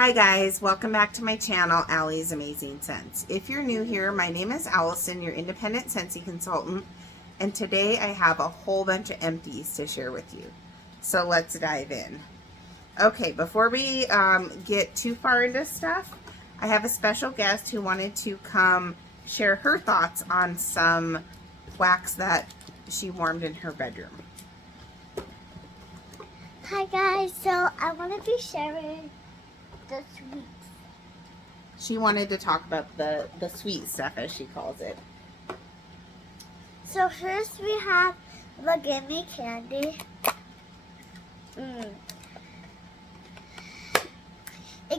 Hi guys, welcome back to my channel, Allie's Amazing Scents. If you're new here, my name is Allison, your independent Scentsy consultant, and today I have a whole bunch of empties to share with you. So let's dive in. Okay, before we get too far into stuff, I have a special guest who wanted to come share her thoughts on some wax that she warmed in her bedroom. Hi guys, so I want to be sharing the sweets. She wanted to talk about the sweet stuff, as she calls it. So first we have the gimme candy. It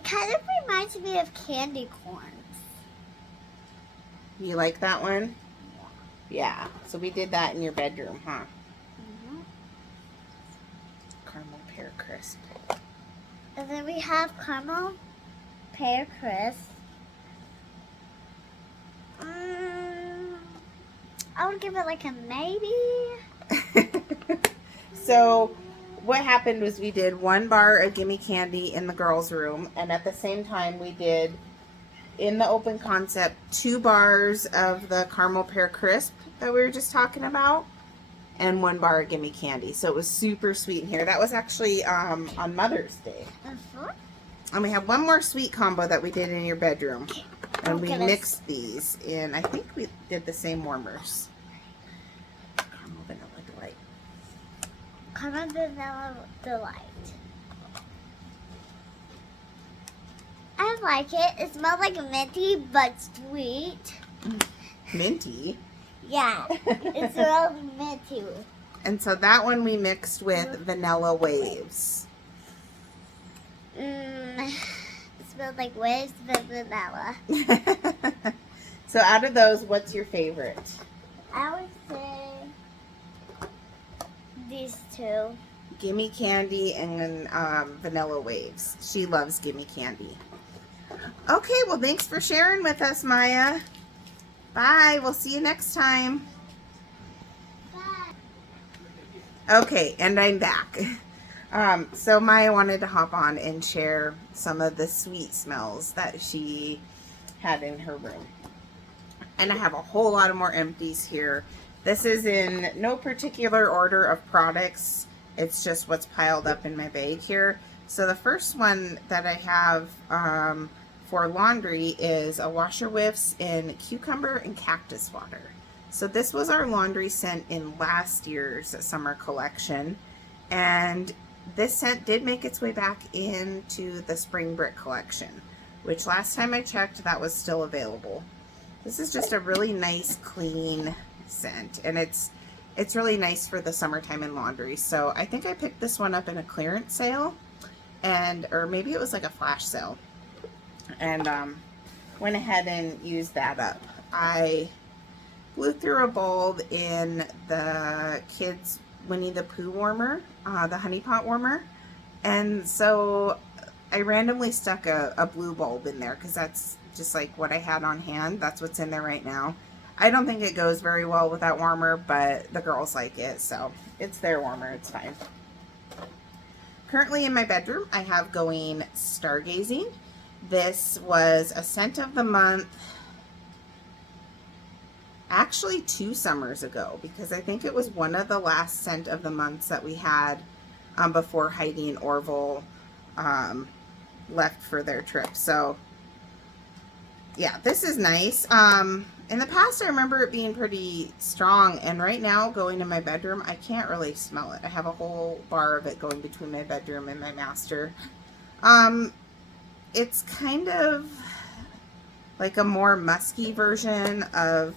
kind of reminds me of candy corns. You like that one? Yeah. So we did that in your bedroom, huh? Caramel pear crisp. And then we have caramel pear crisp. I would give it like a maybe. So what happened was we did one bar of gimme candy in the girls' room, and at the same time we did, in the open concept, 2 bars of the caramel pear crisp that we were just talking about, and 1 bar of gimme candy. So it was super sweet in here. That was actually on Mother's Day. And we have one more sweet combo that we did in your bedroom. And we mixed these in, I think we did the same warmers. Caramel Vanilla Delight. Caramel Vanilla Delight. I like it. It smells like minty but sweet. Minty? Yeah, it smells minty. And so that one we mixed with Vanilla Waves. It smells like waves of vanilla. So out of those, what's your favorite? I would say these 2. Gimme Candy and Vanilla Waves. She loves Gimme Candy. Okay, well thanks for sharing with us, Maya. Bye. We'll see you next time. Bye. Okay, and I'm back. So Maya wanted to hop on and share some of the sweet smells that she had in her room. And I have a whole lot of more empties here. This is in no particular order of products. It's just what's piled up in my bag here. So the first one that I have for laundry is a washer whiffs in cucumber and cactus water. So this was our laundry scent in last year's summer collection. And this scent did make its way back into the spring brick collection, which last time I checked, that was still available. This is just a really nice, clean scent, and it's really nice for the summertime in laundry. So I think I picked this one up in a clearance sale, or maybe it was like a flash sale, and went ahead and used that up. I blew through a bulb in the kids' Winnie the Pooh warmer, the honey pot warmer, and so I randomly stuck a blue bulb in there because that's just like what I had on hand. That's what's in there right now. I don't think it goes very well with that warmer, but the girls like it, so it's their warmer. It's fine. Currently in my bedroom, I have going Stargazing. This was a scent of the month, actually 2 summers ago, because I think it was one of the last scent of the months that we had before Heidi and Orville left for their trip. So yeah, this is nice. In the past, I remember it being pretty strong, and right now, going in my bedroom, I can't really smell it. I have a whole bar of it going between my bedroom and my master. It's kind of like a more musky version of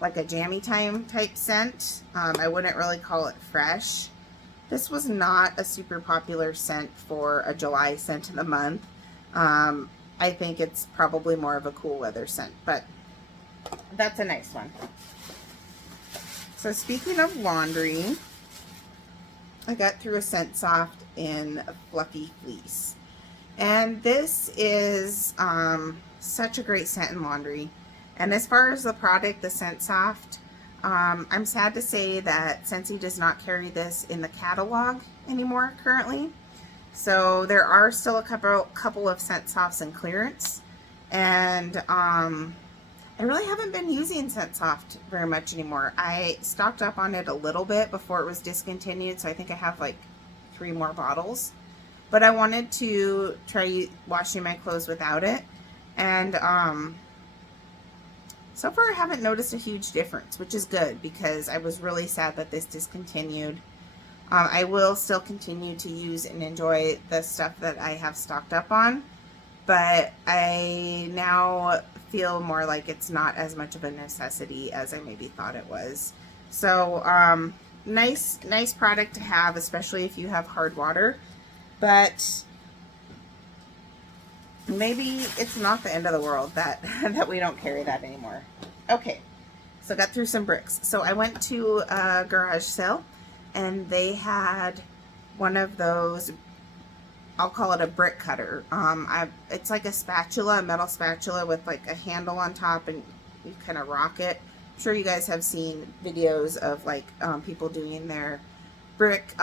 like a jammy time type scent. I wouldn't really call it fresh. This was not a super popular scent for a July scent of the month. I think it's probably more of a cool weather scent, but that's a nice one. So speaking of laundry, I got through a Scent Soft in a Fluffy Fleece. And this is such a great scent in laundry. And as far as the product, the Scent Soft, I'm sad to say that Scentsy does not carry this in the catalog anymore currently. So there are still a couple of scent softs in clearance, and I really haven't been using Scent Soft very much anymore. I stocked up on it a little bit before it was discontinued, so I think I have like 3 more bottles. But I wanted to try washing my clothes without it, and so far I haven't noticed a huge difference, which is good because I was really sad that this discontinued. I will still continue to use and enjoy the stuff that I have stocked up on, but I now feel more like it's not as much of a necessity as I maybe thought it was. So nice product to have, especially if you have hard water, but maybe it's not the end of the world that that we don't carry that anymore. Okay, so got through some bricks. So I went to a garage sale, and they had one of those, I'll call it a brick cutter. It's like a spatula, a metal spatula with like a handle on top, and you kind of rock it. I'm sure you guys have seen videos of like people doing their brick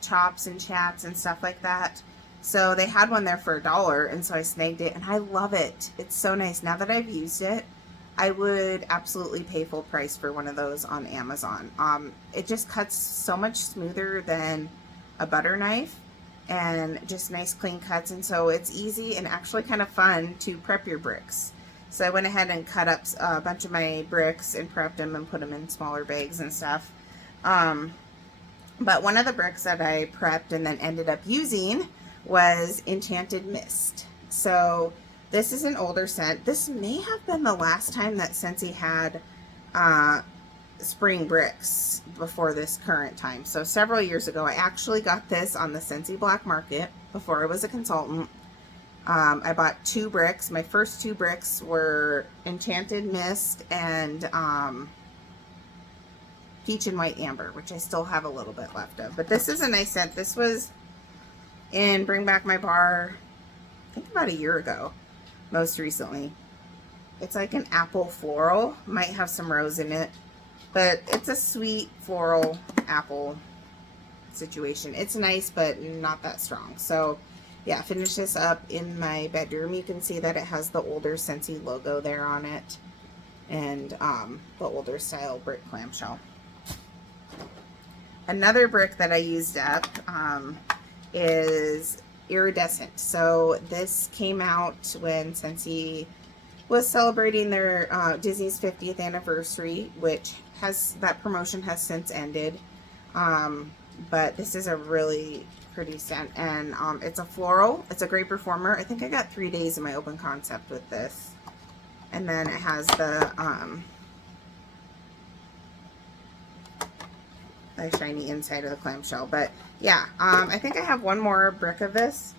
chops and chats and stuff like that. So they had one there for $1, and so I snagged it, and I love it. It's so nice. Now that I've used it, I would absolutely pay full price for one of those on Amazon. It just cuts so much smoother than a butter knife, and just nice clean cuts, and so it's easy and actually kind of fun to prep your bricks. So I went ahead and cut up a bunch of my bricks and prepped them and put them in smaller bags and stuff. But one of the bricks that I prepped and then ended up using was Enchanted Mist. So this is an older scent. This may have been the last time that Scentsy had spring bricks before this current time. So several years ago, I actually got this on the Scentsy black market before I was a consultant. I bought 2 bricks. My first 2 bricks were Enchanted Mist and Peach and White Amber, which I still have a little bit left of. But this is a nice scent. This was in Bring Back My Bar, I think about a year ago, most recently. It's like an apple floral. Might have some rose in it, but it's a sweet floral apple situation. It's nice, but not that strong. So yeah, finish this up in my bedroom. You can see that it has the older Scentsy logo there on it, and the older style brick clamshell. Another brick that I used up is Iridescent. So this came out when Scentsy was celebrating their Disney's 50th anniversary, which that promotion has since ended. But this is a really pretty scent, and it's a floral. It's a great performer. I think I got 3 days in my open concept with this. And then it has the shiny inside of the clamshell. But yeah, I think I have one more brick of this.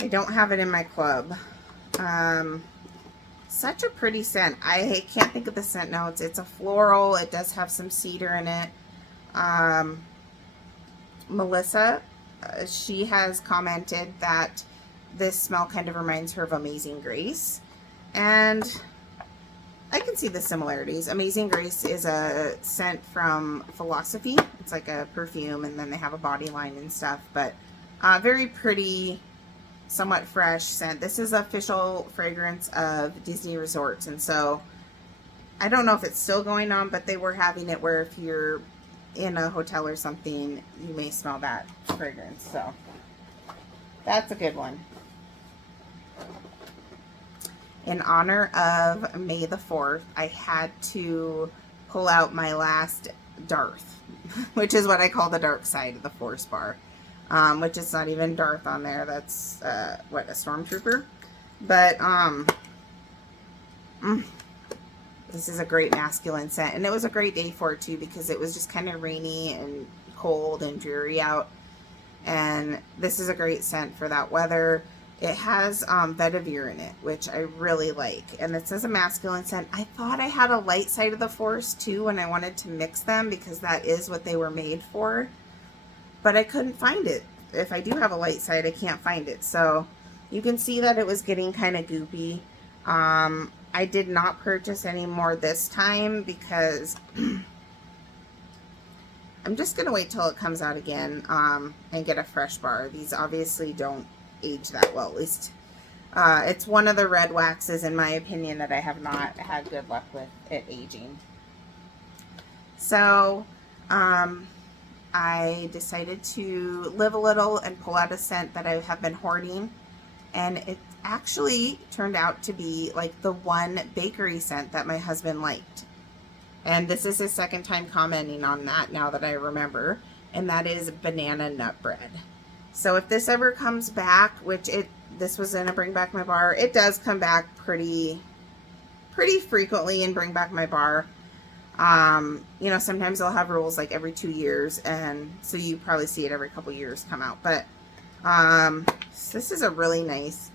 I don't have it in my club. Such a pretty scent. I can't think of the scent notes. It's a floral. It does have some cedar in it. Melissa, she has commented that this smell kind of reminds her of Amazing Grace, and I can see the similarities. Amazing Grace is a scent from Philosophy. It's like a perfume, and then they have a body line and stuff, but very pretty, somewhat fresh scent. This is the official fragrance of Disney Resorts, and so I don't know if it's still going on, but they were having it where if you're in a hotel or something, you may smell that fragrance. So that's a good one. In honor of May the 4th, I had to pull out my last Darth, which is what I call the dark side of the Force bar, which is not even Darth on there. That's what, a stormtrooper. But this is a great masculine scent, and it was a great day for it too, because it was just kind of rainy and cold and dreary out, and this is a great scent for that weather. It has vetiver in it, which I really like, and it says a masculine scent. I thought I had a light side of the Force too when I wanted to mix them, because that is what they were made for, but I couldn't find it. If I do have a light side, I can't find it. So you can see that it was getting kind of goopy. I did not purchase any more this time because I'm just going to wait till it comes out again and get a fresh bar. These obviously don't age that well, at least. It's one of the red waxes, in my opinion, that I have not had good luck with it aging. So I decided to live a little and pull out a scent that I have been hoarding. And it actually turned out to be like the one bakery scent that my husband liked. And this is his second time commenting on that now that I remember. And that is banana nut bread. So if this ever comes back, which this was in a Bring Back My Bar, it does come back pretty frequently in Bring Back My Bar. You know, sometimes they'll have rules like every 2 years, and so you probably see it every couple years come out. But so this is a really nice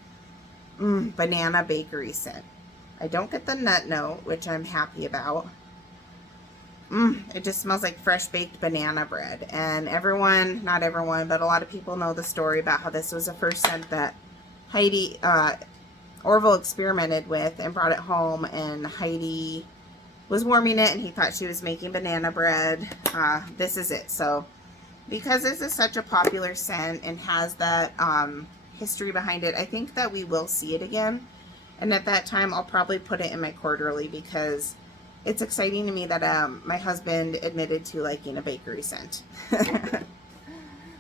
banana bakery scent. I don't get the nut note, which I'm happy about. It just smells like fresh baked banana bread. And everyone, not everyone, but a lot of people know the story about how this was the first scent that Heidi Orville experimented with and brought it home, and Heidi was warming it and he thought she was making banana bread. This is it. So because this is such a popular scent and has that history behind it, I think that we will see it again. And at that time, I'll probably put it in my quarterly, because it's exciting to me that my husband admitted to liking a bakery scent.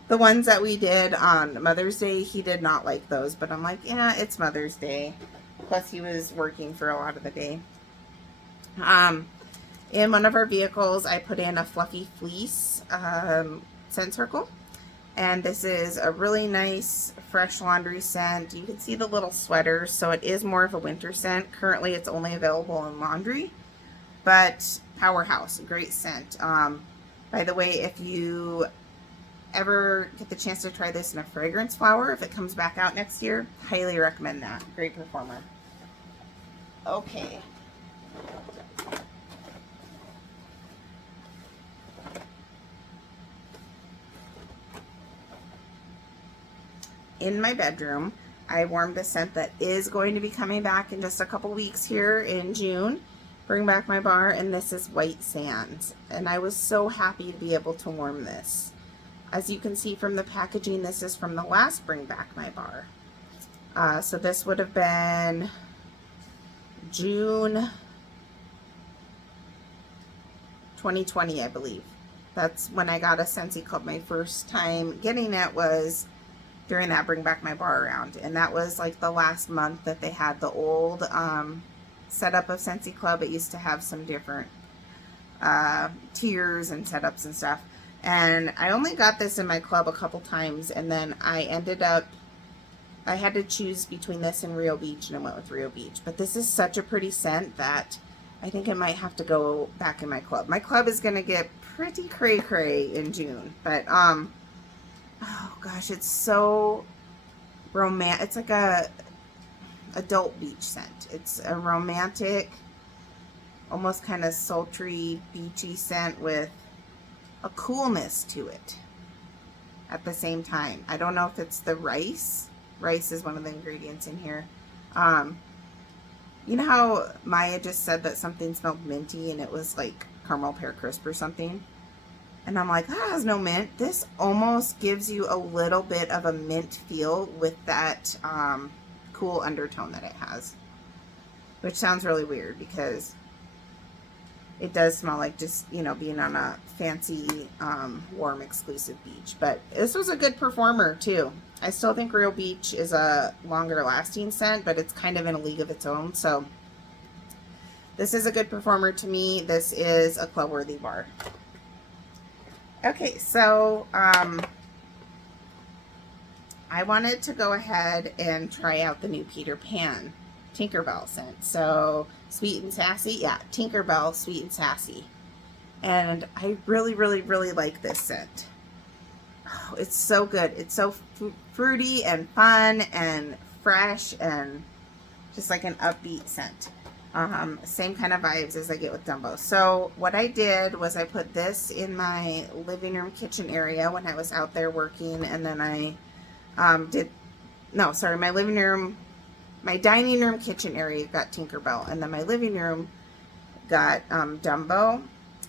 The ones that we did on Mother's Day, he did not like those, but I'm like, yeah, it's Mother's Day. Plus he was working for a lot of the day. In one of our vehicles, I put in a Fluffy Fleece scent circle. And this is a really nice fresh laundry scent. You can see the little sweaters, so it is more of a winter scent. Currently, it's only available in laundry, but powerhouse, great scent. By the way, if you ever get the chance to try this in a fragrance flower, if it comes back out next year, highly recommend that. Great performer. Okay. In my bedroom, I warmed a scent that is going to be coming back in just a couple weeks here in June. Bring Back My Bar, and this is White Sands. And I was so happy to be able to warm this. As you can see from the packaging, this is from the last Bring Back My Bar. So this would have been June 2020, I believe. That's when I got a Scentsy Club. My first time getting it was during that Bring Back My Bar round, and that was like the last month that they had the old setup of Scentsy Club. It used to have some different tiers and setups and stuff, and I only got this in my club a couple times, and then I had to choose between this and Rio Beach, and I went with Rio Beach. But this is such a pretty scent that I think I might have to go back in my club. My club is gonna get pretty cray-cray in June, but oh gosh, it's so romantic. It's like a adult beach scent. It's a romantic, almost kind of sultry, beachy scent with a coolness to it at the same time. I don't know if it's the rice. Rice is one of the ingredients in here. You know how Maya just said that something smelled minty and it was like caramel pear crisp or something? And I'm like, that has no mint. This almost gives you a little bit of a mint feel with that cool undertone that it has. Which sounds really weird because it does smell like just, you know, being on a fancy, warm, exclusive beach. But this was a good performer, too. I still think Rio Beach is a longer lasting scent, but it's kind of in a league of its own. So this is a good performer to me. This is a club-worthy bar. Okay, so I wanted to go ahead and try out the new Peter Pan Tinkerbell scent. So Sweet and Sassy, yeah, Tinkerbell Sweet and Sassy. And I really, really, really like this scent. Oh, it's so good. It's so fruity and fun and fresh and just like an upbeat scent. Same kind of vibes as I get with Dumbo. So what I did was I put this in my living room kitchen area when I was out there working, and then I my living room, my dining room kitchen area got Tinkerbell, and then my living room got Dumbo.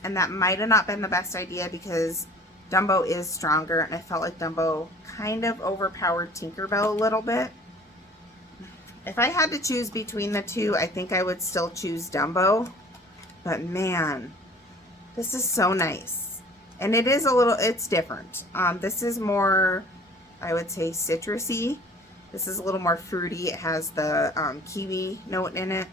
And that might have not been the best idea because Dumbo is stronger, and I felt like Dumbo kind of overpowered Tinkerbell a little bit. If I had to choose between the two, I think I would still choose Dumbo. But man, this is so nice. And it is a little, it's different. This is more, I would say, citrusy. This is a little more fruity. It has the kiwi note in it.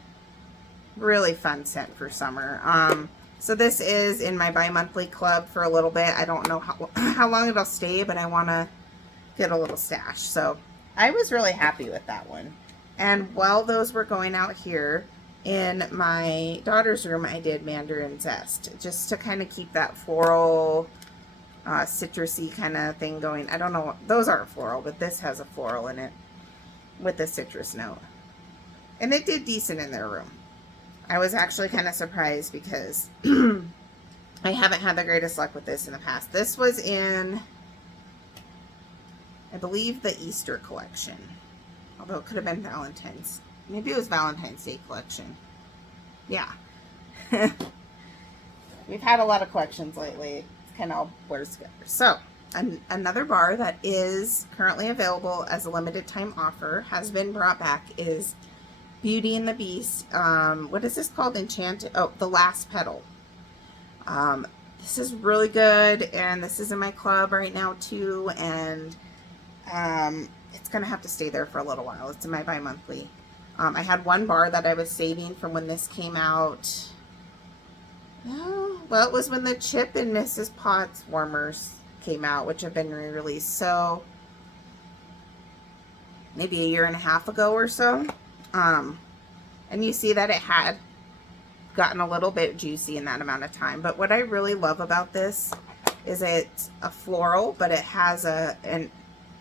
Really fun scent for summer. So this is in my bi-monthly club for a little bit. I don't know how long it'll stay, but I want to get a little stash. So I was really happy with that one. And while those were going out here, in my daughter's room, I did Mandarin Zest, just to kind of keep that floral, citrusy kind of thing going. I don't know, those aren't floral, but this has a floral in it with the citrus note. And it did decent in their room. I was actually kind of surprised because I haven't had the greatest luck with this in the past. This was in, I believe, the Easter collection. Although it could have been Valentine's. Maybe it was Valentine's Day collection. Yeah. We've had a lot of collections lately. It's kind of all blurs together. So, another bar that is currently available as a limited time offer has been brought back is Beauty and the Beast. What is this called? Enchanted. Oh, The Last Petal. This is really good, and this is in my club right now too, and it's going to have to stay there for a little while. It's in my bi-monthly. I had one bar that I was saving from when this came out. Oh, well, it was when the Chip and Mrs. Potts warmers came out, which have been re-released. So, maybe a year and a half ago or so. And you see that it had gotten a little bit juicy in that amount of time. But what I really love about this is it's a floral, but it has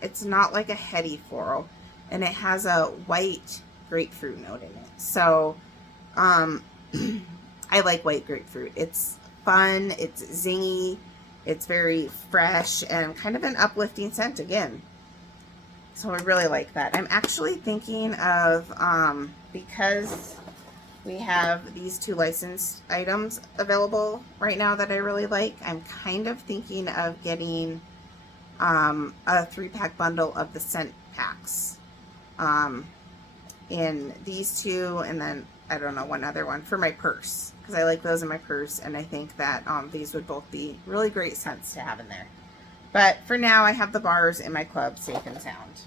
it's not like a heady floral, and it has a white grapefruit note in it. So I like white grapefruit. It's fun, it's zingy, it's very fresh, and kind of an uplifting scent again. So I really like that. I'm actually thinking of, because we have these two licensed items available right now that I really like, I'm kind of thinking of getting a 3-pack bundle of the scent packs in these two, and then I don't know, one other one for my purse, because I like those in my purse, and I think that these would both be really great scents to have in there. But for now, I have the bars in my club safe and sound.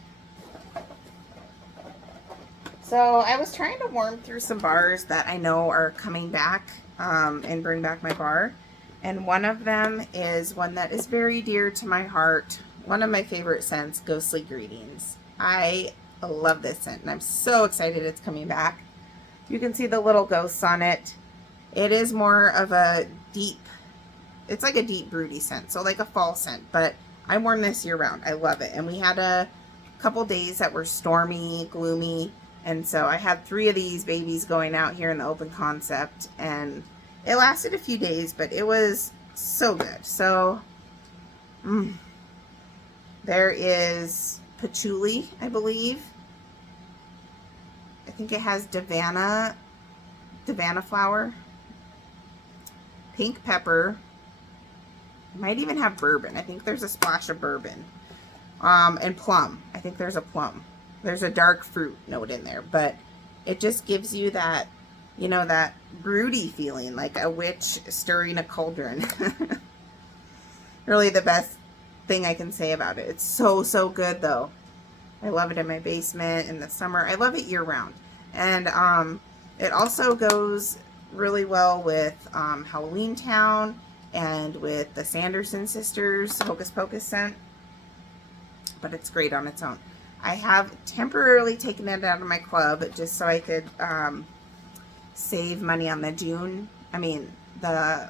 So I was trying to worm through some bars that I know are coming back and bring back my bar. And one of them is one that is very dear to my heart. One of my favorite scents, Ghostly Greetings. I love this scent, and I'm so excited it's coming back. You can see the little ghosts on it. It is more of a deep, it's like a deep broody scent, so like a fall scent, but I worn this year round. I love it. And we had a couple days that were stormy, gloomy, and so I had 3 of these babies going out here in the open concept, and it lasted a few days, but it was so good. So there is patchouli, I believe. I think it has Davana flower, pink pepper, might even have bourbon. I think there's a splash of bourbon, and plum. I think there's a plum. There's a dark fruit note in there, but it just gives you that, you know, that broody feeling, like a witch stirring a cauldron. Really the best thing I can say about it. It's so, so good though. I love it in my basement in the summer. I love it year round. And it also goes really well with Halloween Town and with the Sanderson sisters Hocus Pocus scent. But it's great on its own. I have temporarily taken it out of my club just so I could save money on the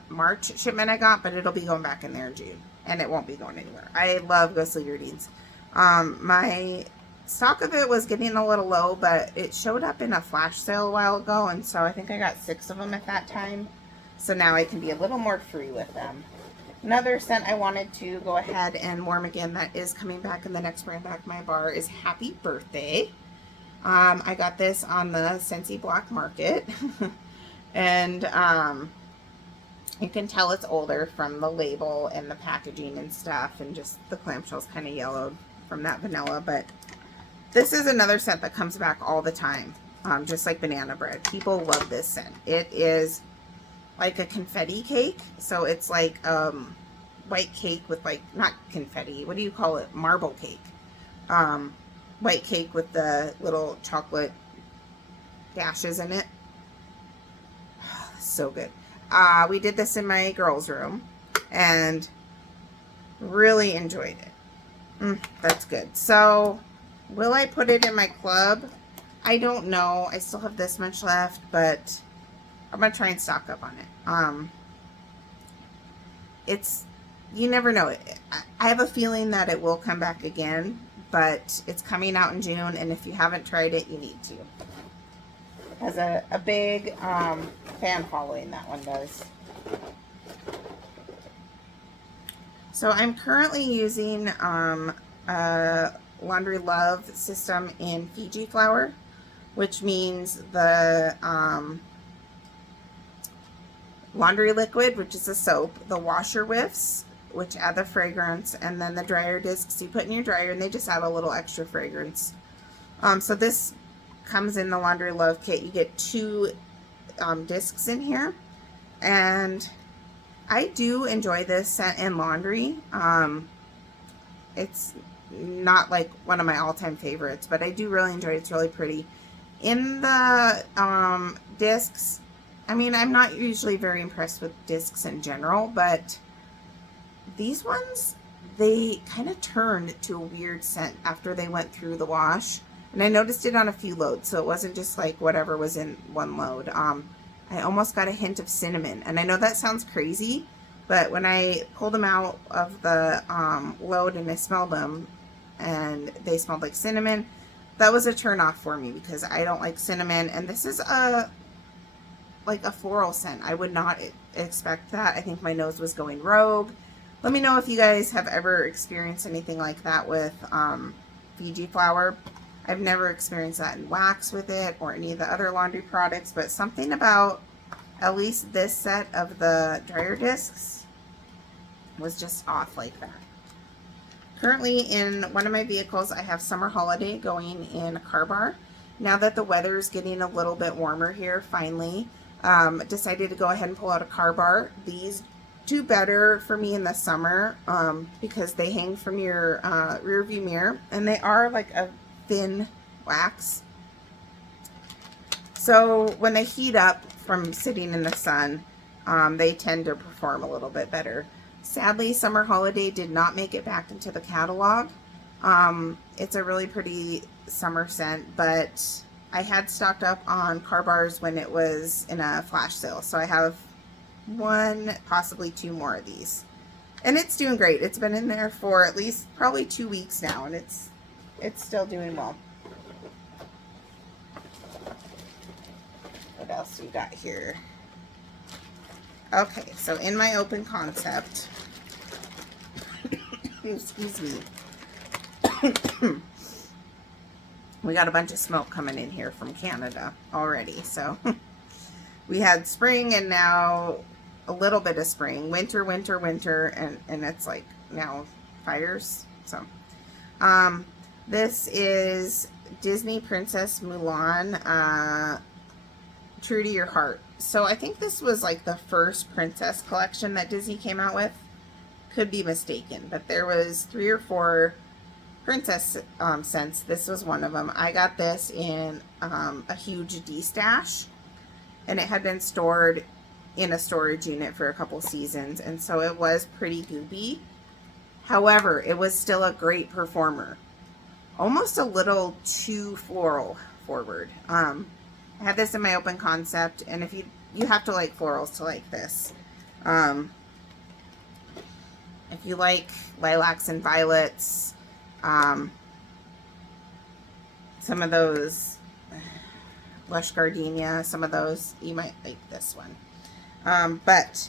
March shipment I got, but it'll be going back in there in June, and it won't be going anywhere. I love Ghostly Greetings. My stock of it was getting a little low, but it showed up in a flash sale a while ago, and so I think I got 6 of them at that time. So now I can be a little more free with them. Another scent I wanted to go ahead and warm again that is coming back in the next brand back my bar is Happy Birthday. I got this on the Scentsy Black Market. And You can tell it's older from the label and the packaging and stuff, and just the clamshell's kind of yellowed from that vanilla. But this is another scent that comes back all the time, just like banana bread. People love this scent. It is like a confetti cake, so it's like white cake with, like, not confetti, what do you call it, marble cake. White cake with the little chocolate dashes in it. So good. We did this in my girls' room and really enjoyed it. That's good. So, will I put it in my club? I don't know. I still have this much left, but I'm going to try and stock up on it. It's, you never know. I have a feeling that it will come back again, but it's coming out in June, and if you haven't tried it, you need to. Has a big fan following, that one does. So I'm currently using a Laundry Love system in Fiji flower, which means the laundry liquid, which is a soap, the washer whiffs, which add the fragrance, and then the dryer discs you put in your dryer, and they just add a little extra fragrance. So this comes in the Laundry Love kit. You get 2 discs in here, and I do enjoy this scent in laundry. It's not like one of my all-time favorites, but I do really enjoy it. It's really pretty. In the discs, I mean, I'm not usually very impressed with discs in general, but these ones, they kind of turned to a weird scent after they went through the wash. And I noticed it on a few loads, so it wasn't just like whatever was in one load. I almost got a hint of cinnamon. And I know that sounds crazy, but when I pulled them out of the load and I smelled them, and they smelled like cinnamon, that was a turn off for me because I don't like cinnamon. And this is like a floral scent. I would not expect that. I think my nose was going rogue. Let me know if you guys have ever experienced anything like that with Fiji flower. I've never experienced that in wax with it or any of the other laundry products, but something about at least this set of the dryer discs was just off like that. Currently in one of my vehicles, I have Summer Holiday going in a car bar. Now that the weather is getting a little bit warmer here, finally, decided to go ahead and pull out a car bar. These do better for me in the summer because they hang from your rear view mirror, and they are like a thin wax. So when they heat up from sitting in the sun, they tend to perform a little bit better. Sadly, Summer Holiday did not make it back into the catalog. It's a really pretty summer scent, but I had stocked up on car bars when it was in a flash sale. So I have 1, possibly 2 more of these. And it's doing great. It's been in there for at least probably 2 weeks now, and it's still doing well. What else we got here? Okay, so in my open concept, excuse me, we got a bunch of smoke coming in here from Canada already. So we had spring and now a little bit of spring, winter, winter, winter, and it's like now fires. So this is Disney Princess Mulan, True to Your Heart. So I think this was like the first princess collection that Disney came out with. Could be mistaken, but there was 3 or 4 princess scents. This was one of them. I got this in a huge D-stash, and it had been stored in a storage unit for a couple seasons, and so it was pretty goopy. However, it was still a great performer. Almost a little too floral forward. I had this in my open concept, and if you have to like florals to like this. If you like lilacs and violets, some of those lush gardenia, some of those, you might like this one. But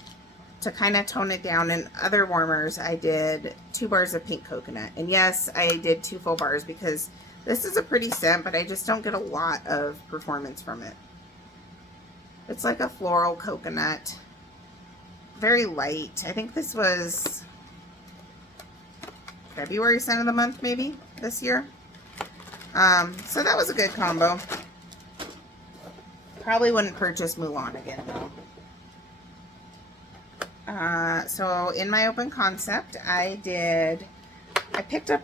to kind of tone it down, in other warmers, I did 2 bars of pink coconut. And yes, I did 2 full bars because this is a pretty scent, but I just don't get a lot of performance from it. It's like a floral coconut. very light. I think this was February scent of the month, maybe, this year. So that was a good combo. Probably wouldn't purchase Mulan again, though. So in my open concept,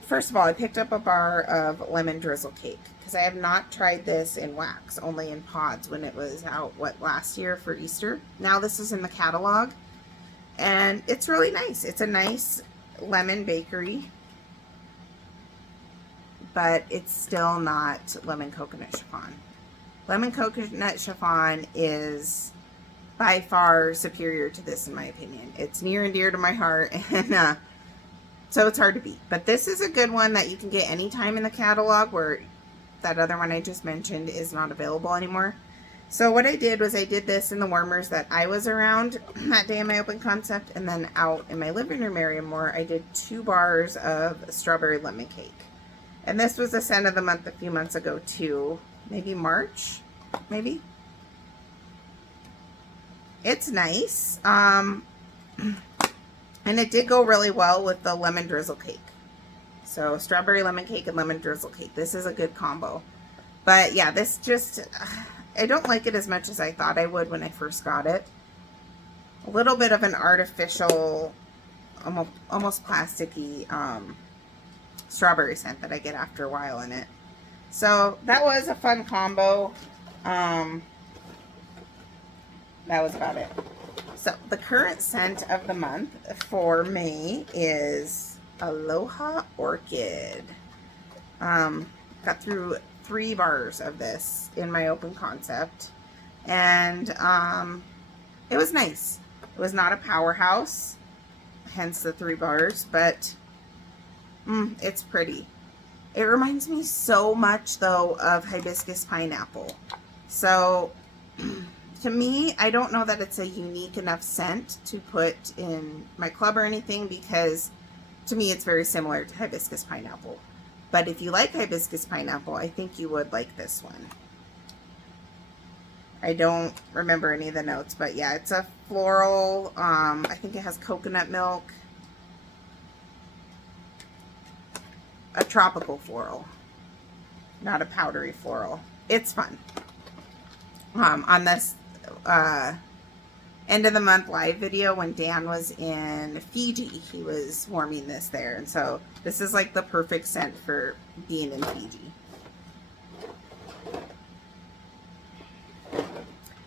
first of all, I picked up a bar of lemon drizzle cake because I have not tried this in wax, only in pods when it was out, last year for Easter. Now this is in the catalog, and it's really nice. It's a nice lemon bakery, but it's still not lemon coconut chiffon. Lemon coconut chiffon is by far superior to this, in my opinion. It's near and dear to my heart, and so it's hard to beat. But this is a good one that you can get anytime in the catalog, where that other one I just mentioned is not available anymore. So what I did was I did this in the warmers that I was around that day in my open concept, and then out in my living room area more, I did 2 bars of strawberry lemon cake. And this was the scent of the month a few months ago too. Maybe March, maybe. It's nice. And it did go really well with the lemon drizzle cake. So strawberry lemon cake and lemon drizzle cake. This is a good combo. But yeah, this just, I don't like it as much as I thought I would when I first got it. A little bit of an artificial, almost plasticky strawberry scent that I get after a while in it. So that was a fun combo. That was about it. So the current scent of the month for me is Aloha Orchid. Got through 3 bars of this in my open concept, and it was nice. It was not a powerhouse, hence the 3 bars, but it's pretty. It reminds me so much though of hibiscus pineapple. So to me, I don't know that it's a unique enough scent to put in my club or anything, because to me it's very similar to hibiscus pineapple. But if you like hibiscus pineapple, I think you would like this one. I don't remember any of the notes, but yeah, it's a floral. I think it has coconut milk. A tropical floral, not a powdery floral. It's fun. On this end of the month live video when Dan was in Fiji, he was warming this there, and so this is like the perfect scent for being in Fiji.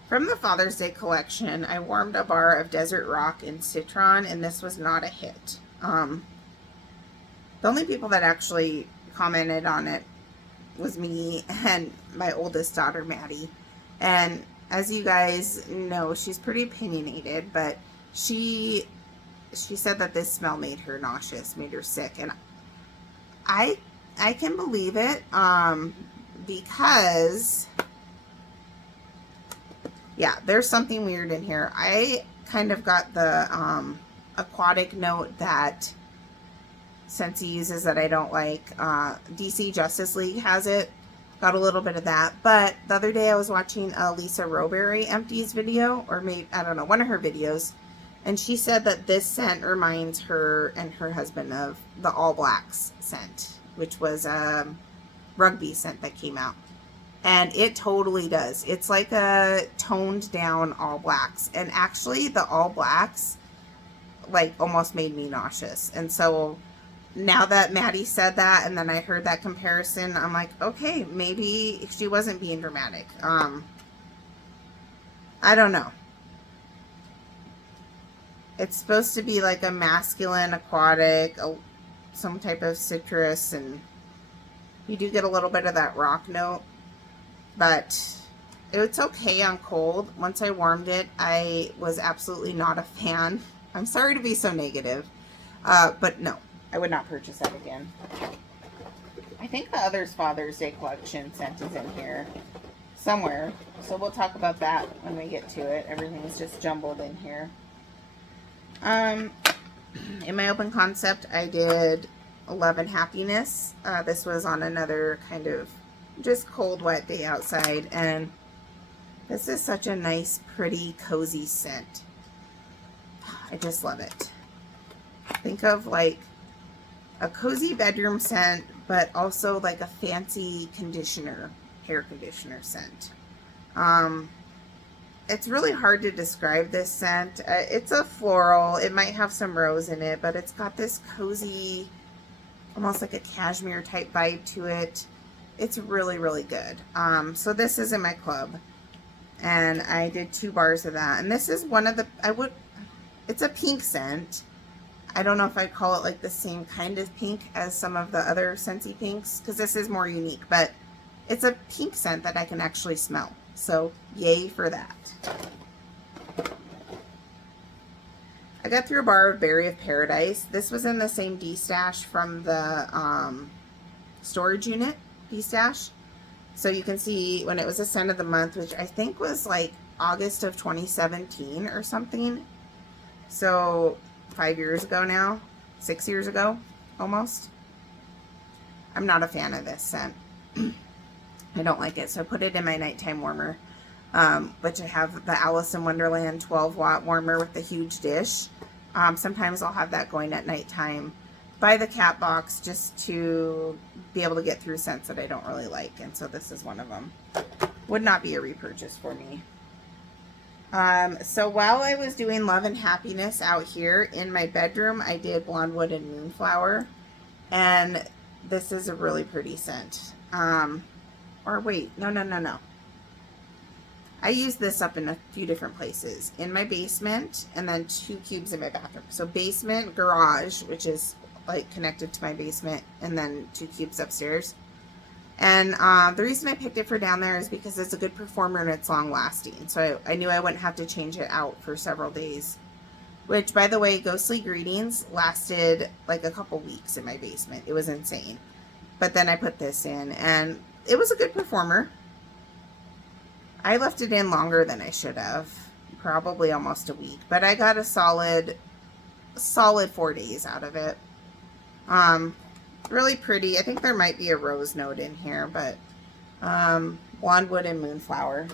From the Father's Day collection, I warmed a bar of Desert Rock and Citron, and this was not a hit. The only people that actually commented on it was me and my oldest daughter, Maddie. And as you guys know, she's pretty opinionated, but she said that this smell made her nauseous, made her sick. And I can believe it, because, yeah, there's something weird in here. I kind of got the aquatic note that Scentsy uses that I don't like. DC Justice League has it. Got a little bit of that. But the other day I was watching a Lisa Roberry Empties video, or maybe, I don't know, one of her videos. And she said that this scent reminds her and her husband of the All Blacks scent, which was a rugby scent that came out. And it totally does. It's like a toned down All Blacks. And actually the All Blacks like almost made me nauseous. And so now that Maddie said that, and then I heard that comparison, I'm like, okay, maybe she wasn't being dramatic. I don't know. It's supposed to be like a masculine, aquatic, some type of citrus, and you do get a little bit of that rock note, but it's okay on cold. Once I warmed it, I was absolutely not a fan. I'm sorry to be so negative, but no, I would not purchase that again. I think the other's Father's Day collection scent is in here somewhere, so we'll talk about that when we get to it. Everything's just jumbled in here. In my open concept, I did Love and Happiness. This was on another kind of just cold, wet day outside, and this is such a nice, pretty, cozy scent. I just love it. Think of like a cozy bedroom scent, but also like a fancy conditioner, hair conditioner scent. It's really hard to describe this scent. It's a floral. It might have some rose in it, but it's got this cozy, almost like a cashmere type vibe to it. It's really, really good. So this is in my club, and I did 2 bars of that. And this is one of the, it's a pink scent. I don't know if I'd call it like the same kind of pink as some of the other Scentsy pinks, because this is more unique, but it's a pink scent that I can actually smell. So yay for that. I got through a bar of Berry of Paradise. This was in the same D-stash from the storage unit D-stash. So you can see when it was a scent of the month, which I think was like August of 2017 or something. So 5 years ago now, 6 years ago, almost. I'm not a fan of this scent. I don't like it, so I put it in my nighttime warmer, which I have the Alice in Wonderland 12-watt warmer with the huge dish. Sometimes I'll have that going at nighttime by the cat box just to be able to get through scents that I don't really like, and so this is one of them. Would not be a repurchase for me. So while I was doing Love and Happiness out here in my bedroom, I did Blonde Wood and Moonflower, and this is a really pretty scent. Or wait, no. I used this up in a few different places. In my basement, and then 2 cubes in my bathroom. So basement, garage, which is like connected to my basement, and then 2 cubes upstairs. And the reason I picked it for down there is because it's a good performer and it's long lasting. So I knew I wouldn't have to change it out for several days. Which, by the way, Ghostly Greetings lasted like a couple weeks in my basement. It was insane. But then I put this in, and it was a good performer. I left it in longer than I should have. Probably almost a week. But I got a solid 4 days out of it. Really pretty. I think there might be a rose note in here, but Blonde Wood and Moonflower.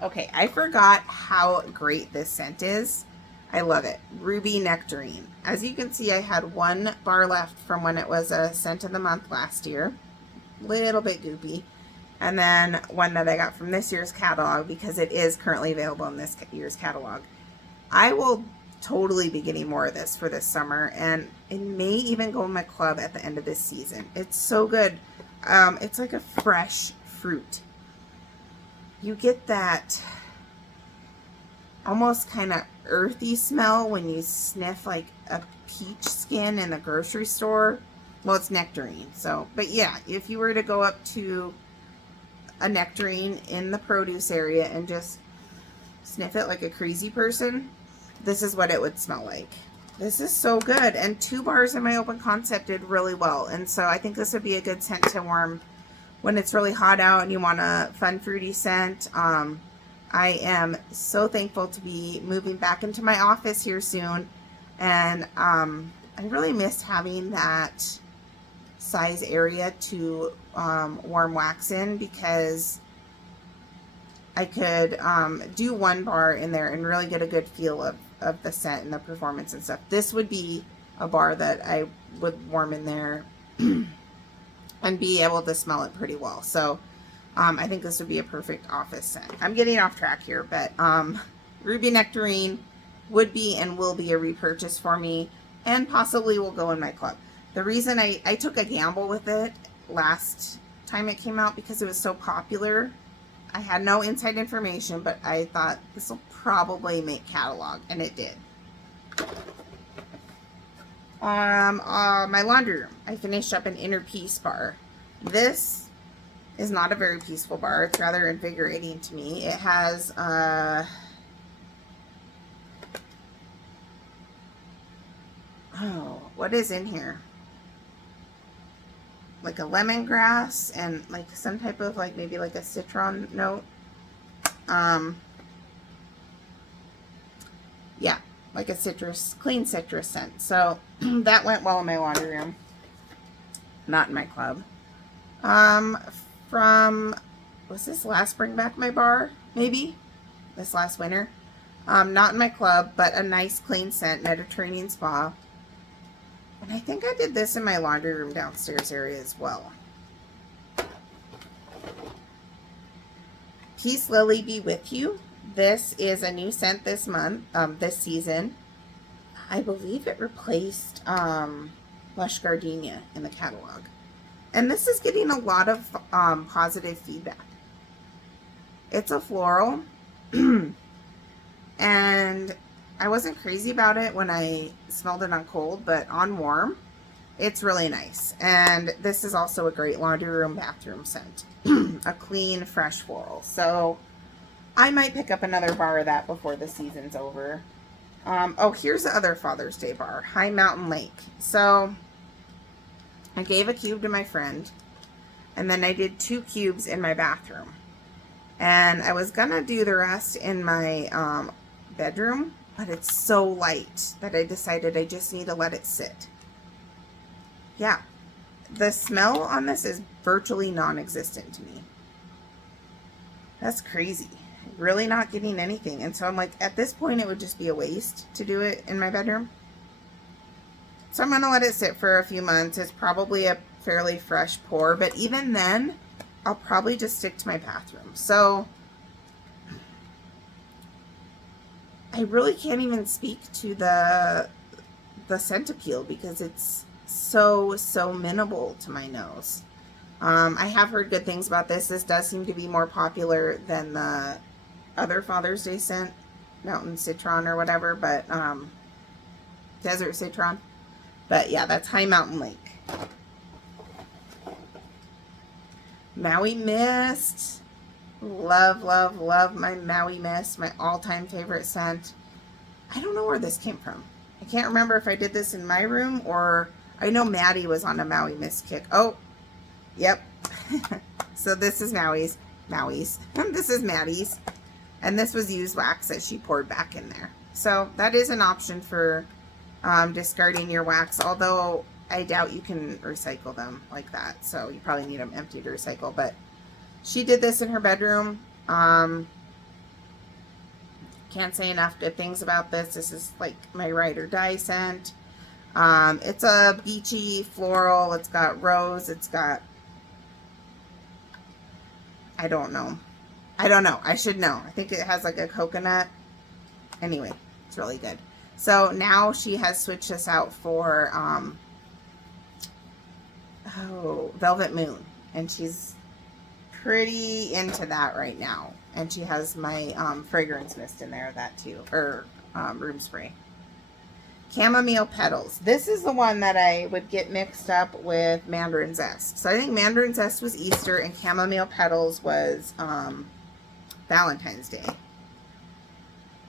Okay, I forgot how great this scent is. I love it. Ruby Nectarine. As you can see, I had 1 bar left from when it was a scent of the month last year. Little bit goopy. And then one that I got from this year's catalog, because it is currently available in this year's catalog. I will totally be getting more of this for this summer, and it may even go in my club at the end of this season. It's so good. It's like a fresh fruit. You get that almost kind of earthy smell when you sniff like a peach skin in the grocery store. Well, it's nectarine, so, but yeah, if you were to go up to a nectarine in the produce area and just sniff it like a crazy person, this is what it would smell like. This is so good, and 2 bars in my open concept did really well, and so I think this would be a good scent to warm when it's really hot out and you want a fun fruity scent. I am so thankful to be moving back into my office here soon, and I really missed having that size area to warm wax in, because I could do 1 bar in there and really get a good feel of the scent and the performance and stuff. This would be a bar that I would warm in there and be able to smell it pretty well. So I think this would be a perfect office scent. I'm getting off track here, but Ruby Nectarine would be and will be a repurchase for me, and possibly will go in my club. The reason I took a gamble with it last time it came out, because it was so popular. I had no inside information, but I thought this will probably make catalog, and it did. My laundry room. I finished up an Inner Peace bar. This is not a very peaceful bar. It's rather invigorating to me. It has what is in here? Like a lemongrass and like some type of like maybe like a citron note. Yeah, like a citrus, clean citrus scent. So that went well in my laundry room, not in my club. From, was this last Bring Back My Bar? Maybe? this last winter. Not in my club, but a nice clean scent, Mediterranean Spa. And I think I did this in my laundry room downstairs area as well. Peace Lily Be With You. This is a new scent this month, this season. I believe it replaced Lush Gardenia in the catalog. And this is getting a lot of positive feedback. It's a floral. And I wasn't crazy about it when I smelled it on cold, but on warm, it's really nice. And this is also a great laundry room, bathroom scent. A clean, fresh floral. So I might pick up another bar of that before the season's over. Oh, here's the other Father's Day bar, High Mountain Lake. So I gave a cube to my friend, and then I did 2 cubes in my bathroom. And I was gonna do the rest in my bedroom, but it's so light that I decided I just need to let it sit. Yeah, the smell on this is virtually non-existent to me. That's crazy. Really not getting anything. And so I'm like, at this point, it would just be a waste to do it in my bedroom. So I'm going to let it sit for a few months. It's probably a fairly fresh pour, but even then, I'll probably just stick to my bathroom. So I really can't even speak to the scent appeal because it's so minimal to my nose. I have heard good things about this. This does seem to be more popular than the other Father's Day scent, Mountain Citron or whatever, but Desert Citron. But yeah, that's High Mountain Lake. Maui Mist. Love my Maui Mist, my all-time favorite scent. I don't know where this came from. I can't remember if I did this in my room or I know Maddie was on a Maui Mist kick. Oh, yep. So this is Maui's. This is Maddie's. And this was used wax that she poured back in there. So that is an option for discarding your wax, although I doubt you can recycle them like that. So you probably need them empty to recycle. But she did this in her bedroom. Can't say enough good things about this. This is like my ride or die scent. It's a beachy floral. It's got rose. It's got, I don't know. I should know. I think it has like a coconut. Anyway, it's really good. So now she has switched this out for Velvet Moon. And she's pretty into that right now. And she has my fragrance mist in there, that too. Or room spray. Chamomile Petals. This is the one that I would get mixed up with Mandarin Zest. So I think Mandarin Zest was Easter and Chamomile Petals was Valentine's Day.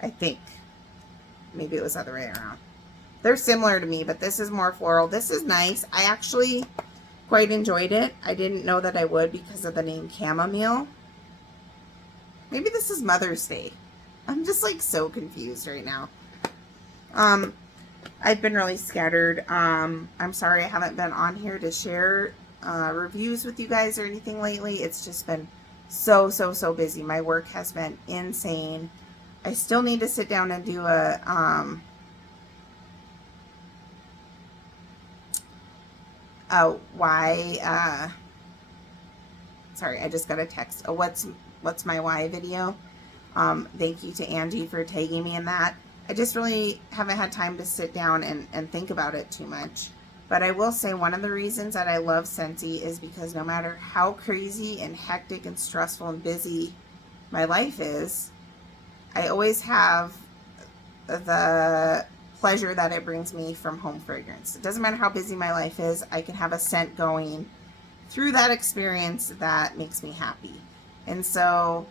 I think. Maybe it was the other way around. They're similar to me, but this is more floral. This is nice. I actually quite enjoyed it. I didn't know that I would because of the name chamomile. Maybe this is Mother's Day. I'm just like so confused right now. I've been really scattered. I'm sorry I haven't been on here to share reviews with you guys or anything lately. It's just been so busy. My work has been insane. I still need to sit down and do a sorry, I just got a text. A what's my why video. Thank you to Angie for tagging me in that. I just really haven't had time to sit down and think about it too much. But I will say one of the reasons that I love Scentsy is because no matter how crazy and hectic and stressful and busy my life is, I always have the pleasure that it brings me from home fragrance. It doesn't matter how busy my life is, I can have a scent going through that experience that makes me happy. And so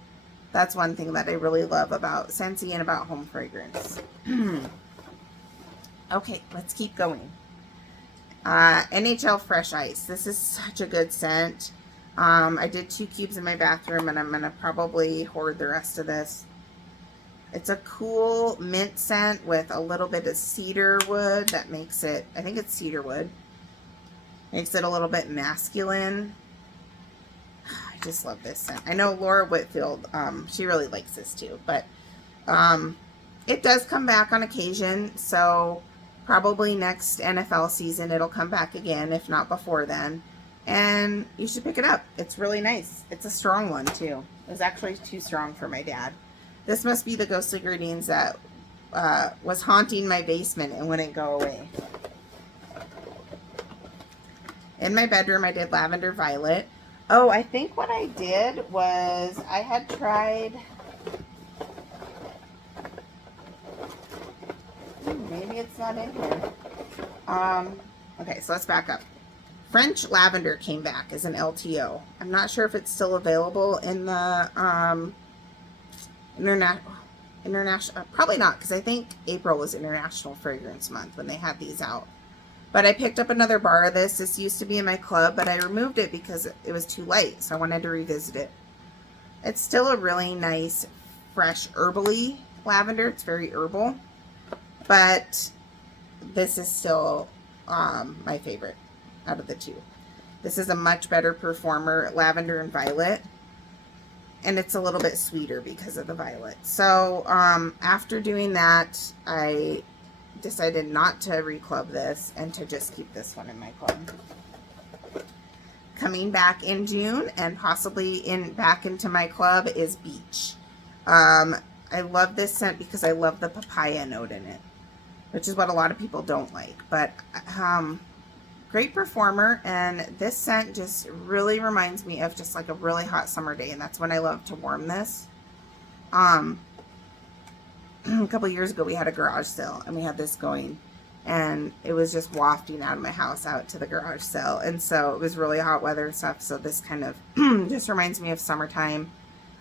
that's one thing that I really love about Scentsy and about home fragrance. Okay, let's keep going. NHL Fresh Ice. This is such a good scent. I did 2 cubes in my bathroom and I'm going to probably hoard the rest of this. It's a cool mint scent with a little bit of cedar wood that makes it, I think it's cedar wood, makes it a little bit masculine. I just love this scent. I know Laura Whitfield, she really likes this too, but It does come back on occasion, so probably next NFL season it'll come back again, if not before then. And you should pick it up. It's really nice. It's a strong one too. It was actually too strong for my dad. This must be the ghostly greetings that was haunting my basement and wouldn't go away. In my bedroom, I did lavender violet. Oh, I think what I did was I had tried... Maybe it's not in here. Okay, so let's back up. French lavender came back as an LTO. I'm not sure if it's still available in the international. Probably not, because I think April was International Fragrance Month when they had these out. But I picked up another bar of this. This used to be in my club, but I removed it because it was too light, so I wanted to revisit it. It's still a really nice, fresh, herbally lavender. It's very herbal, but this is still my favorite out of the two. This is a much better performer, lavender and violet, and it's a little bit sweeter because of the violet. So after doing that, I decided not to reclub this and to just keep this one in my club. Coming back in June and possibly back into my club is Beach. I love this scent because I love the papaya note in it, which is what a lot of people don't like. But great performer, and this scent just really reminds me of just like a really hot summer day, and that's when I love to warm this. A couple years ago we had a garage sale and we had this going, and it was just wafting out of my house out to the garage sale, and so it was really hot weather and stuff, so this kind of just reminds me of summertime.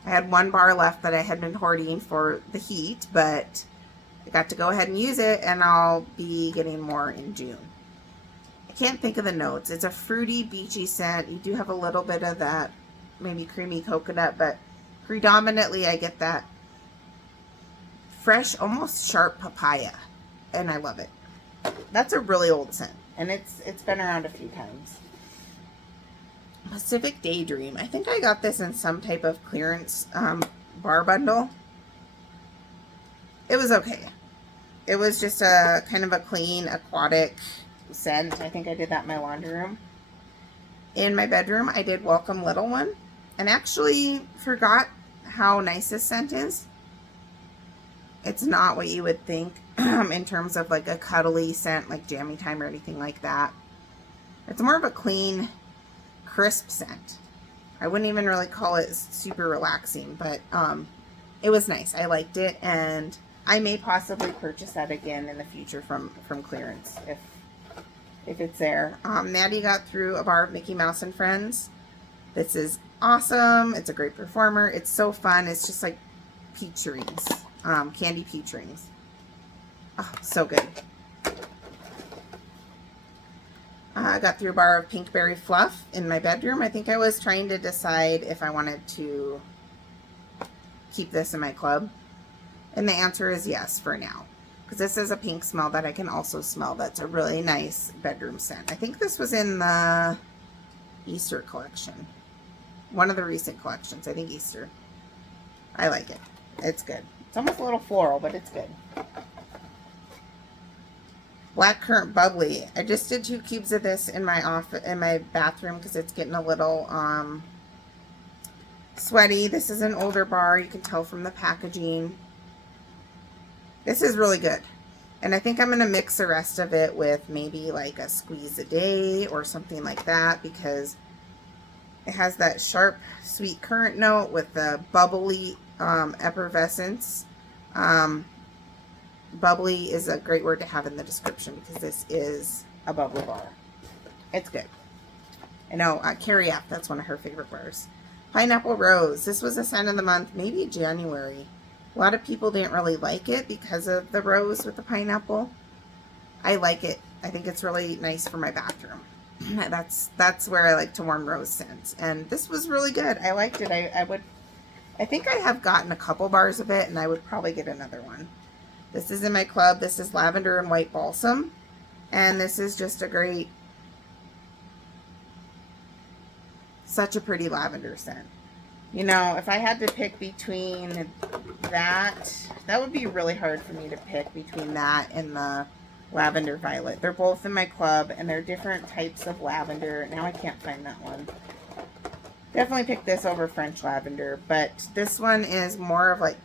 I had one bar left that I had been hoarding for the heat, but I got to go ahead and use it, and I'll be getting more in June. I can't think of the notes. It's a fruity, beachy scent. You do have a little bit of that maybe creamy coconut, but predominantly I get that fresh, almost sharp papaya, and I love it. That's a really old scent, and it's been around a few times. Pacific Daydream. I think I got this in some type of clearance bar bundle. It was okay. It was just a kind of a clean, aquatic scent. I think I did that in my laundry room. In my bedroom, I did Welcome Little One, and actually forgot how nice this scent is. It's not what you would think in terms of like a cuddly scent like Jammy Time or anything like that. It's more of a clean, crisp scent. I wouldn't even really call it super relaxing, but it was nice. I liked it, and I may possibly purchase that again in the future from clearance if it's there. Maddie got through a bar of Mickey Mouse and Friends. This is awesome. It's a great performer. It's so fun. It's just like peach rings, candy peach rings. Oh, so good. I got through a bar of Pinkberry Fluff in my bedroom. I think I was trying to decide if I wanted to keep this in my club. And the answer is yes for now. Because this is a pink smell that I can also smell. That's a really nice bedroom scent. I think this was in the Easter collection. One of the recent collections. I think Easter. I like it. It's good. It's almost a little floral, but it's good. Blackcurrant Bubbly. I just did 2 cubes of this in my bathroom because it's getting a little sweaty. This is an older bar. You can tell from the packaging. This is really good. And I think I'm going to mix the rest of it with maybe like a squeeze a day or something like that, because it has that sharp, sweet currant note with the bubbly effervescence. Bubbly is a great word to have in the description because this is a bubbly bar. It's good. I know Carrie F, that's one of her favorite bars. Pineapple Rose. This was a scent of the month, maybe January. A lot of people didn't really like it because of the rose with the pineapple. I like it. I think it's really nice for my bathroom. That's where I like to warm rose scents. And this was really good. I liked it. I think I have gotten a couple bars of it, and I would probably get another one. This is in my club. This is Lavender and White Balsam. And this is just a great, such a pretty lavender scent. You know, if I had to pick between that would be really hard for me to pick between that and the lavender violet. They're both in my club, and they're different types of lavender. Now I can't find that one. Definitely pick this over French lavender, but this one is more of like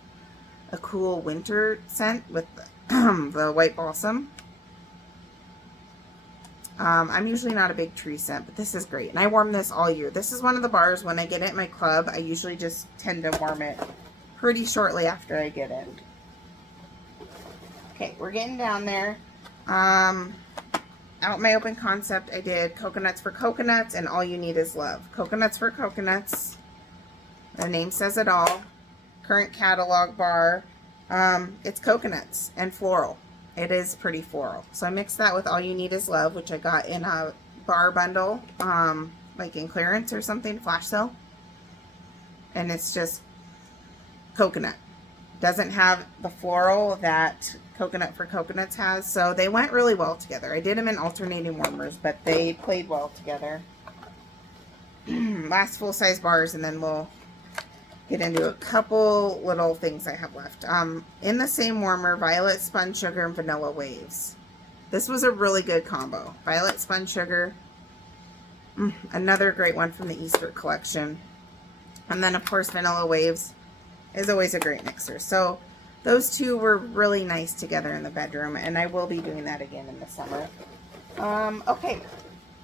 a cool winter scent with the white balsam. I'm usually not a big tree scent, but this is great. And I warm this all year. This is one of the bars when I get it in my club. I usually just tend to warm it pretty shortly after I get it. Okay, we're getting down there. Out my open concept, I did Coconuts for Coconuts and All You Need Is Love. Coconuts for Coconuts. The name says it all. Current catalog bar. It's coconuts and floral. It is pretty floral. So I mixed that with All You Need Is Love, which I got in a bar bundle, like in clearance or something, flash sale. And it's just coconut. Doesn't have the floral that Coconut for Coconuts has. So they went really well together. I did them in alternating warmers, but they played well together. Last full-size bars, and then we'll get into a couple little things I have left. In the same warmer, Violet Spun Sugar and Vanilla Waves. This was a really good combo. Violet Spun Sugar, another great one from the Easter collection. And then, of course, Vanilla Waves is always a great mixer. So those two were really nice together in the bedroom, and I will be doing that again in the summer. Okay,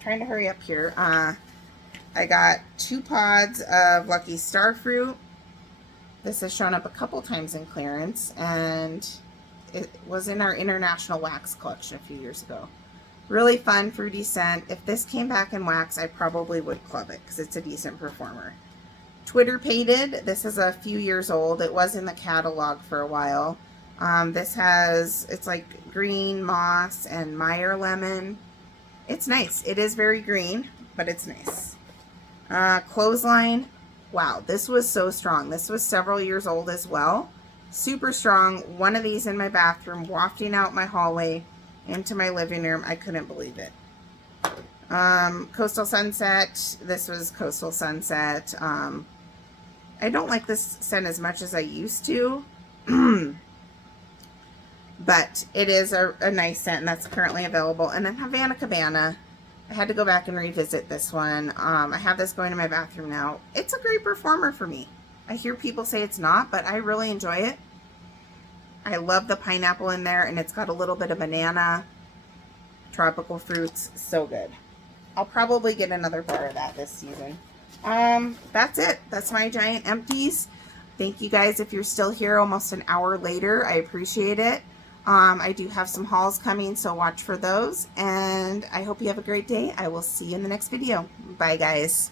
trying to hurry up here. I got 2 pods of Lucky Starfruit. This has shown up a couple times in clearance, and it was in our International Wax collection a few years ago. Really fun, fruity scent. If this came back in wax, I probably would club it because it's a decent performer. Twitter Pated. This is a few years old. It was in the catalog for a while. It's like green moss and Meyer lemon. It's nice. It is very green, but it's nice. Clothesline. Wow, this was so strong. This was several years old as well. Super strong. One of these in my bathroom, wafting out my hallway into my living room. I couldn't believe it. Coastal Sunset. This was Coastal Sunset. I don't like this scent as much as I used to. But it is a nice scent, and that's currently available. And then Havana Cabana. I had to go back and revisit this one. I have this going in my bathroom now. It's a great performer for me. I hear people say it's not, but I really enjoy it. I love the pineapple in there, and it's got a little bit of banana, tropical fruits. So good. I'll probably get another bar of that this season. That's it. That's my giant empties. Thank you guys if you're still here almost an hour later. I appreciate it. I do have some hauls coming, so watch for those. And I hope you have a great day. I will see you in the next video. Bye, guys.